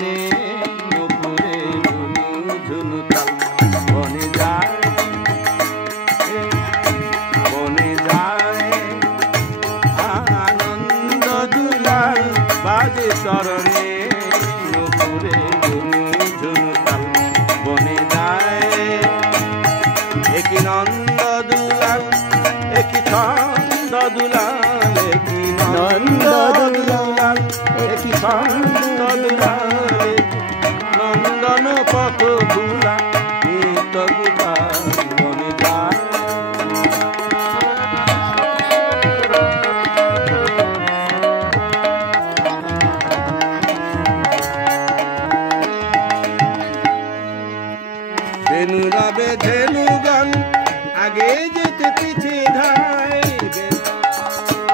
নে নুপুরে ঝুনু ঝুনু তাল বনে যায় আনন্দ দুলাল বাজে চরণে নুপুরে ঝুনু ঝুনু তাল বনে যায় একই নন্দ দুলাল একই ছন্দ দুলাল একই নন্দ দুলাল একই ছন্দ দুলাল নন্দন পথ ভুলা নিত গোপাল বনে যায় ধেনু রবে ধেনুগণ আগে যেতে পিছে ধায়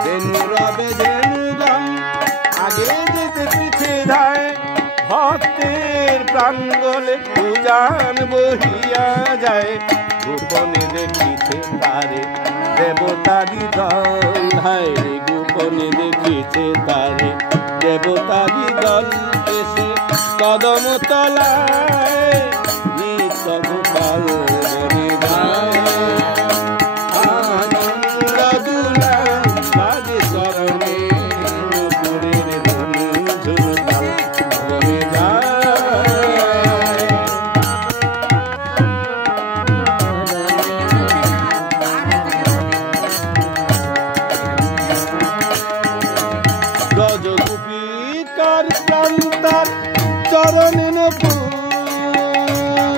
ধেনু রবে ধেনুগণ আগে যেতে পিছে ধায় ভক্তের প্রাণ গলে উজান বহিয়া যায় গোপনে দেখিতে তারে দেবতারি দল হায় গোপনে দেখিতে তারে দেবতারি দল এসে কদম তলায় নিত্য